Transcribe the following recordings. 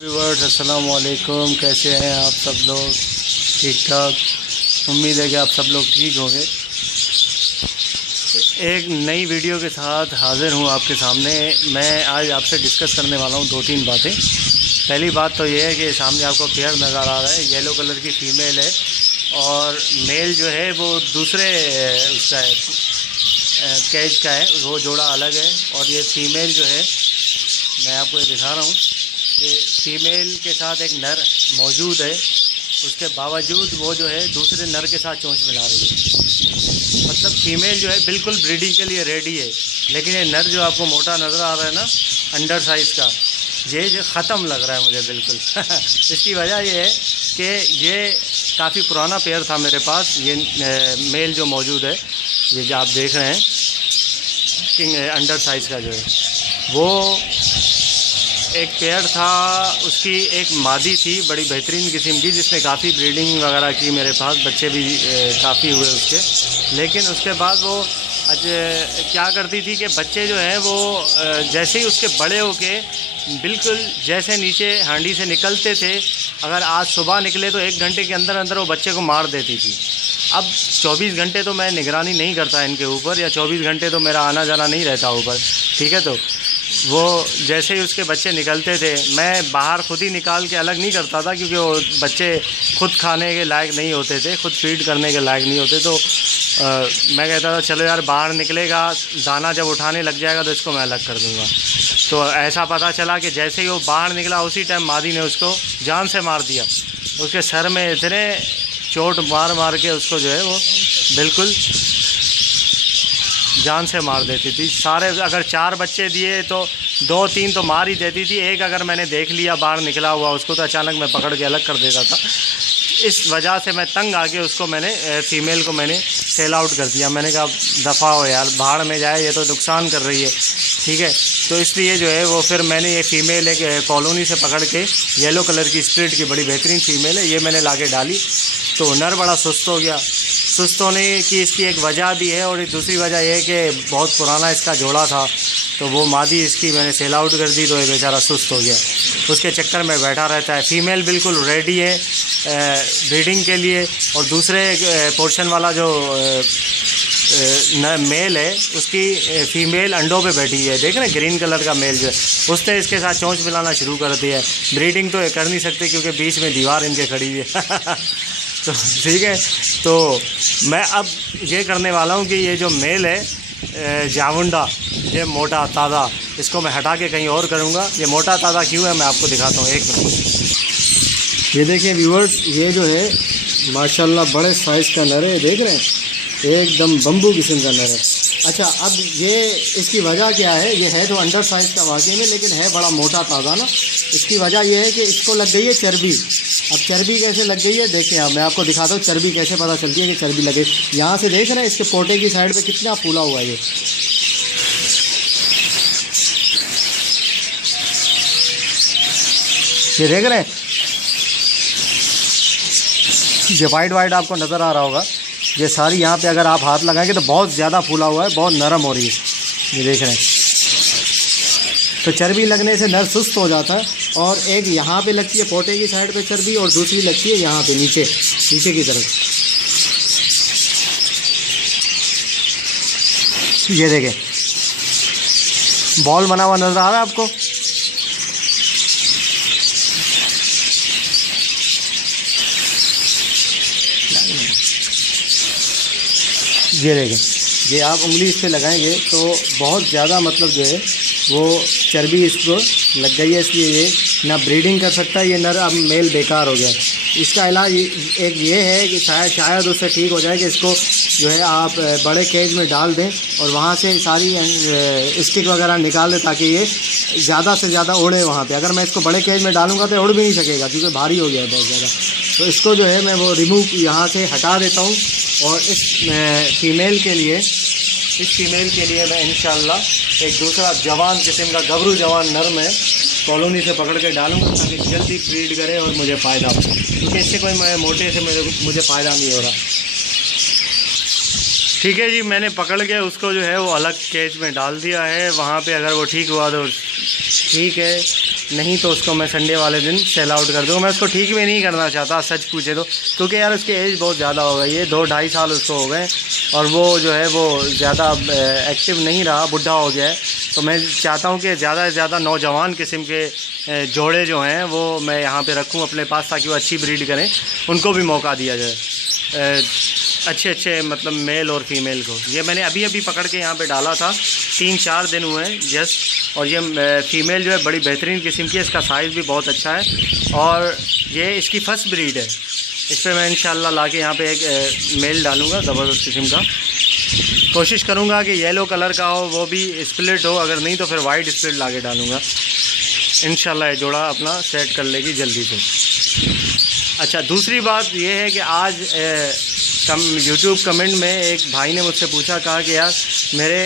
Viewers अस्सलाम वालेकुम, कैसे हैं आप सब लोग? ठीक ठाक, उम्मीद है कि आप सब लोग ठीक होंगे। एक नई वीडियो के साथ हाज़िर हूँ आपके सामने। मैं आज आपसे डिस्कस करने वाला हूँ 2-3 बातें। पहली बात तो ये है कि सामने आपको पेयर नज़र आ रहा है, येलो कलर की फ़ीमेल है और मेल जो है वो दूसरे उसका है, कैज का है, वो जोड़ा अलग है। और ये फ़ीमेल जो है, मैं आपको ये दिखा रहा हूँ कि फ़ीमेल के साथ एक नर मौजूद है, उसके बावजूद वो जो है दूसरे नर के साथ चोंच मिला रही है। मतलब फ़ीमेल जो है बिल्कुल ब्रीडिंग के लिए रेडी है, लेकिन ये नर जो आपको मोटा नज़र आ रहा है ना, अंडर साइज़ का, ये जो ख़त्म लग रहा है मुझे बिल्कुल। इसकी वजह ये है कि ये काफ़ी पुराना पेयर था मेरे पास। ये मेल जो मौजूद है, ये जो आप देख रहे हैं, किंग अंडर साइज़ का जो है, वो एक पेयर था। उसकी एक मादी थी बड़ी बेहतरीन किस्म की, जिसने काफ़ी ब्रीडिंग वगैरह की मेरे पास, बच्चे भी काफ़ी हुए उसके। लेकिन उसके बाद वो क्या करती थी कि बच्चे जो हैं वो जैसे ही उसके बड़े होके बिल्कुल जैसे नीचे हांडी से निकलते थे, अगर आज सुबह निकले तो 1 घंटे के अंदर अंदर वो बच्चे को मार देती थी। अब 24 घंटे तो मैं निगरानी नहीं करता इनके ऊपर, या 24 घंटे तो मेरा आना जाना नहीं रहता ऊपर, ठीक है। तो वो जैसे ही उसके बच्चे निकलते थे, मैं बाहर खुद ही निकाल के अलग नहीं करता था, क्योंकि वो बच्चे खुद खाने के लायक नहीं होते थे, खुद फीड करने के लायक नहीं होते। तो मैं कहता था चलो यार, बाहर निकलेगा, दाना जब उठाने लग जाएगा तो इसको मैं अलग कर दूँगा। तो ऐसा पता चला कि जैसे ही वो बाहर निकला, उसी टाइम मादी ने उसको जान से मार दिया। उसके सर में इतने चोट मार मार के उसको जो है वो बिल्कुल जान से मार देती थी। सारे अगर 4 बच्चे दिए तो 2-3 तो मार ही देती थी। एक अगर मैंने देख लिया बाहर निकला हुआ, उसको तो अचानक मैं पकड़ के अलग कर देता था। इस वजह से मैं तंग आके उसको मैंने फ़ीमेल को मैंने सेल आउट कर दिया। मैंने कहा दफ़ा हो यार, भाड़ में जाए, ये तो नुकसान कर रही है, ठीक है। तो इसलिए जो है वो फिर मैंने ये फ़ीमेल एक कॉलोनी से पकड़ के, येलो कलर की स्प्लिट की बड़ी बेहतरीन फ़ीमेल है, ये मैंने ला के डाली। तो नर बड़ा सुस्त हो गया। सुस्त होने की इसकी एक वजह भी है, और एक दूसरी वजह यह है कि बहुत पुराना इसका जोड़ा था, तो वो मादी इसकी मैंने सेल आउट कर दी, तो ये बेचारा सुस्त हो गया, उसके चक्कर में बैठा रहता है। फ़ीमेल बिल्कुल रेडी है ब्रीडिंग के लिए, और दूसरे पोर्शन वाला जो मेल है, उसकी फ़ीमेल अंडों पे बैठी है। देख रहे हैं ग्रीन कलर का मेल जो है, उसने इसके साथ चोंच मिलाना शुरू कर दिया है। ब्रीडिंग तो ये कर नहीं सकते क्योंकि बीच में दीवार इनके खड़ी हुई है। तो ठीक है, तो मैं अब ये करने वाला हूँ कि ये जो मेल है जामुंडा, ये मोटा ताज़ा, इसको मैं हटा के कहीं और करूँगा। ये मोटा ताज़ा क्यों है मैं आपको दिखाता हूँ, 1 मिनट। ये देखिए व्यूअर्स, ये जो है माशाल्लाह बड़े साइज़ का नर है, देख रहे हैं, एकदम बम्बू किस्म का नर है। अच्छा, अब ये इसकी वजह क्या है? ये है तो अंडर साइज़ का वाकई में, लेकिन है बड़ा मोटा ताज़ा ना। इसकी वजह ये है कि इसको लग गई है चर्बी। अब चर्बी कैसे लग गई है देखें, अब मैं आपको दिखाता हूँ चर्बी कैसे पता चलती है कि चर्बी लगे। यहाँ से देख रहे हैं इसके पोटे की साइड पे कितना फूला हुआ है ये देख रहे हैं, ये वाइट आपको नज़र आ रहा होगा। ये सारी यहाँ पे अगर आप हाथ लगाएंगे तो बहुत ज़्यादा फूला हुआ है, बहुत नरम हो रही है, ये देख रहे हैं। तो चर्बी लगने से नर सुस्त हो जाता है, और एक यहाँ पे लगती है पोटे की साइड पे चर्बी, और दूसरी लगती है यहाँ पे नीचे की तरफ। ये देखें, बॉल बना हुआ नज़र आ रहा है आपको। ये देखें, ये आप उंगली इस पर लगाएंगे तो बहुत ज़्यादा मतलब जो है वो चर्बी इसको लग गई है, इसलिए ये ना ब्रीडिंग कर सकता है। ये नर अब मेल बेकार हो गया। इसका इलाज एक ये है कि शायद उससे ठीक हो जाए कि इसको जो है आप बड़े केज में डाल दें और वहाँ से सारी स्टिक वगैरह निकाल दें, ताकि ये ज़्यादा से ज़्यादा उड़े वहाँ पे। अगर मैं इसको बड़े केज में डालूँगा तो उड़ भी नहीं सकेगा, क्योंकि भारी हो गया है बहुत ज़्यादा। तो इसको जो है मैं वो रिमूव यहाँ से हटा देता हूँ, और इस फ़ीमेल के लिए मैं इंशाल्लाह एक दूसरा जवान किस्म का गबरू जवान नर में कॉलोनी से पकड़ के डालूंगा, ताकि जल्दी ब्रीड करे और मुझे फ़ायदा हो, क्योंकि इससे कोई मोटे से मुझे फ़ायदा नहीं हो रहा। ठीक है जी, मैंने पकड़ के उसको जो है वो अलग केज में डाल दिया है। वहाँ पे अगर वो ठीक हुआ तो ठीक है, नहीं तो उसको मैं संडे वाले दिन सेल आउट कर दूँगा। मैं उसको ठीक भी नहीं करना चाहता सच पूछे तो, क्योंकि यार उसकी एज बहुत ज़्यादा हो गई है, 2-2.5 साल उसको हो गए और वो जो है वो ज़्यादा एक्टिव नहीं रहा, बुढ़ा हो गया है। तो मैं चाहता हूँ कि ज़्यादा से ज़्यादा नौजवान किस्म के जोड़े जो हैं वो मैं यहाँ पे रखूँ अपने पास, ताकि वो अच्छी ब्रीड करें, उनको भी मौका दिया जाए अच्छे मतलब मेल और फीमेल को। ये मैंने अभी पकड़ के यहाँ पे डाला था, 3-4 दिन हुए हैं जस्ट। और ये फ़ीमेल जो है बड़ी बेहतरीन किस्म की है, इसका साइज़ भी बहुत अच्छा है और ये इसकी फर्स्ट ब्रीड है। इस पर मैं इंशाल्लाह लाके यहाँ पे एक मेल डालूँगा ज़बरदस्त किस्म का। कोशिश करूँगा कि येलो कलर का हो, वो भी स्प्लिट हो, अगर नहीं तो फिर वाइट स्प्लिट लाके डालूँगा। इंशाल्लाह ये जोड़ा अपना सेट कर लेगी जल्दी से। अच्छा, दूसरी बात ये है कि आज यूट्यूब कमेंट में एक भाई ने मुझसे पूछा, कहा कि यार मेरे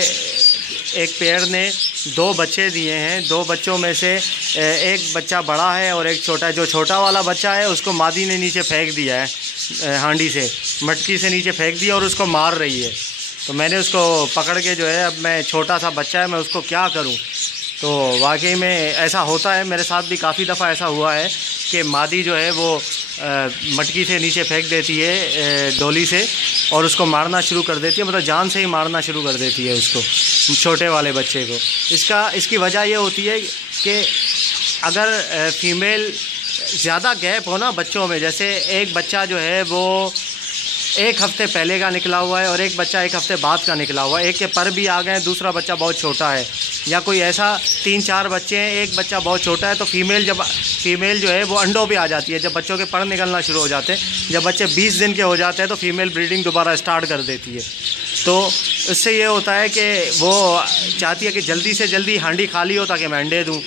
एक पेयर ने 2 बच्चे दिए हैं, 2 बच्चों में से एक बच्चा बड़ा है और एक छोटा है। जो छोटा वाला बच्चा है उसको मादी ने नीचे फेंक दिया है, हांडी से, मटकी से नीचे फेंक दिया और उसको मार रही है। तो मैंने उसको पकड़ के जो है, अब मैं छोटा सा बच्चा है, मैं उसको क्या करूं। तो वाकई में ऐसा होता है, मेरे साथ भी काफ़ी दफ़ा ऐसा हुआ है कि मादी जो है वो मटकी से नीचे फेंक देती है डोली से और उसको मारना शुरू कर देती है, मतलब जान से ही मारना शुरू कर देती है उसको, छोटे वाले बच्चे को। इसकी वजह ये होती है कि अगर फ़ीमेल ज़्यादा गैप हो ना बच्चों में, जैसे एक बच्चा जो है वो 1 हफ़्ते पहले का निकला हुआ है और एक बच्चा 1 हफ़्ते बाद का निकला हुआ है, एक के पर भी आ गए, दूसरा बच्चा बहुत छोटा है, या कोई ऐसा 3-4 बच्चे हैं, एक बच्चा बहुत छोटा है, तो फ़ीमेल जो है वो अंडों पे आ जाती है। जब बच्चों के पर निकलना शुरू हो जाते हैं, जब बच्चे 20 दिन के हो जाते हैं तो फ़ीमेल ब्रीडिंग दोबारा स्टार्ट कर देती है। तो इससे ये होता है कि वो चाहती है कि जल्दी से जल्दी हांडी खाली हो ताकि मैं अंडे दूँ,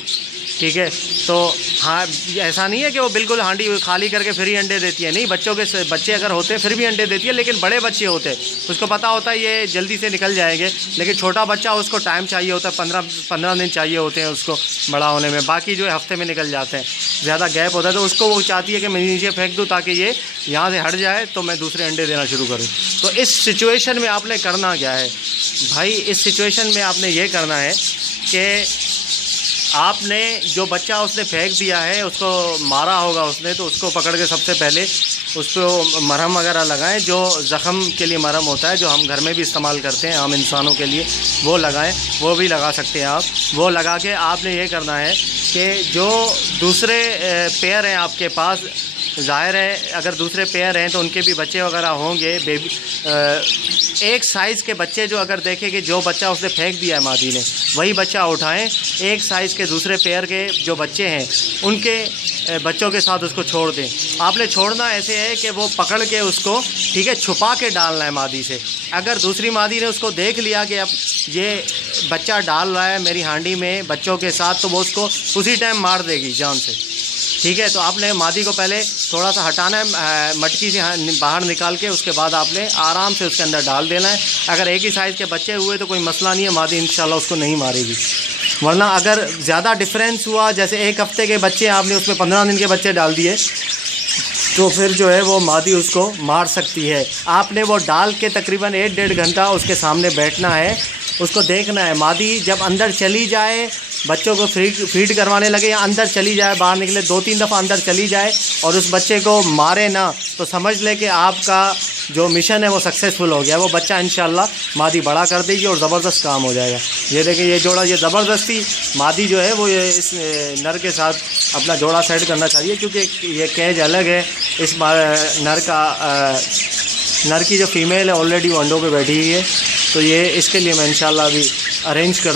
ठीक है। तो हाँ, ऐसा नहीं है कि वो बिल्कुल हांडी खाली करके फिर ही अंडे देती है, नहीं, बच्चे अगर होते हैं फिर भी अंडे देती है, लेकिन बड़े बच्चे होते हैं उसको पता होता है ये जल्दी से निकल जाएंगे। लेकिन छोटा बच्चा उसको टाइम चाहिए होता है, 15 दिन चाहिए होते हैं उसको बड़ा होने में, बाकी जो है हफ्ते में निकल जाते हैं, ज़्यादा गैप होता है। तो उसको वो चाहती है कि मैं नीचे फेंक दूँ ताकि ये यहाँ से हट जाए तो मैं दूसरे अंडे देना शुरू करूँ। तो इस सिचुएशन में आपने करना क्या है भाई, इस सिचुएशन में आपने ये करना है कि आपने जो बच्चा उसने फेंक दिया है, उसको मारा होगा उसने, तो उसको पकड़ के सबसे पहले उस पर मरहम वगैरह लगाएं, जो ज़ख़म के लिए मरहम होता है, जो हम घर में भी इस्तेमाल करते हैं आम इंसानों के लिए, वो लगाएं, वो भी लगा सकते हैं आप। वो लगा के आपने ये करना है कि जो दूसरे पेयर हैं आपके पास, ज़ाहिर है अगर दूसरे पेयर हैं तो उनके भी बच्चे वगैरह होंगे, बेबी एक साइज़ के बच्चे जो अगर देखें कि जो बच्चा उसने फेंक दिया है मादी ने, वही बच्चा उठाएं, एक साइज़ के दूसरे पेयर के जो बच्चे हैं उनके बच्चों के साथ उसको छोड़ दें। आपने छोड़ना ऐसे है कि वो पकड़ के उसको, ठीक है, छुपा के डालना है मादी से। अगर दूसरी मादी ने उसको देख लिया कि अब ये बच्चा डाल रहा है मेरी हांडी में बच्चों के साथ, तो वो उसको उसी टाइम मार देगी जान से, ठीक है। तो आपने मादी को पहले थोड़ा सा हटाना है, मटकी से बाहर निकाल के, उसके बाद आपने आराम से उसके अंदर डाल देना है। अगर एक ही साइज़ के बच्चे हुए तो कोई मसला नहीं है, मादी इंशाल्लाह उसको नहीं मारेगी। वरना अगर ज़्यादा डिफरेंस हुआ, जैसे 1 हफ़्ते के बच्चे आपने उसमें 15 दिन के बच्चे डाल दिए, तो फिर जो है वो मादी उसको मार सकती है। आपने वो डाल के तकरीबन 1-1.5 घंटा उसके सामने बैठना है, उसको देखना है। मादी जब अंदर चली जाए, बच्चों को फीड करवाने लगे या अंदर चली जाए, बाहर निकले 2-3 दफ़ा अंदर चली जाए और उस बच्चे को मारे ना, तो समझ ले कि आपका जो मिशन है वो सक्सेसफुल हो गया। वो बच्चा इंशाल्लाह मादी बड़ा कर देगी और ज़बरदस्त काम हो जाएगा। ये देखिए, ये जोड़ा, ये ज़बरदस्ती मादी जो है वो ये इस नर के साथ अपना जोड़ा सेट करना चाहिए, क्योंकि ये कैज अलग है। इस नर की जो फीमेल है ऑलरेडी वो अंडों पे बैठी हुई है, तो ये इसके लिए मैं इंशाल्लाह अभी अरेंज कर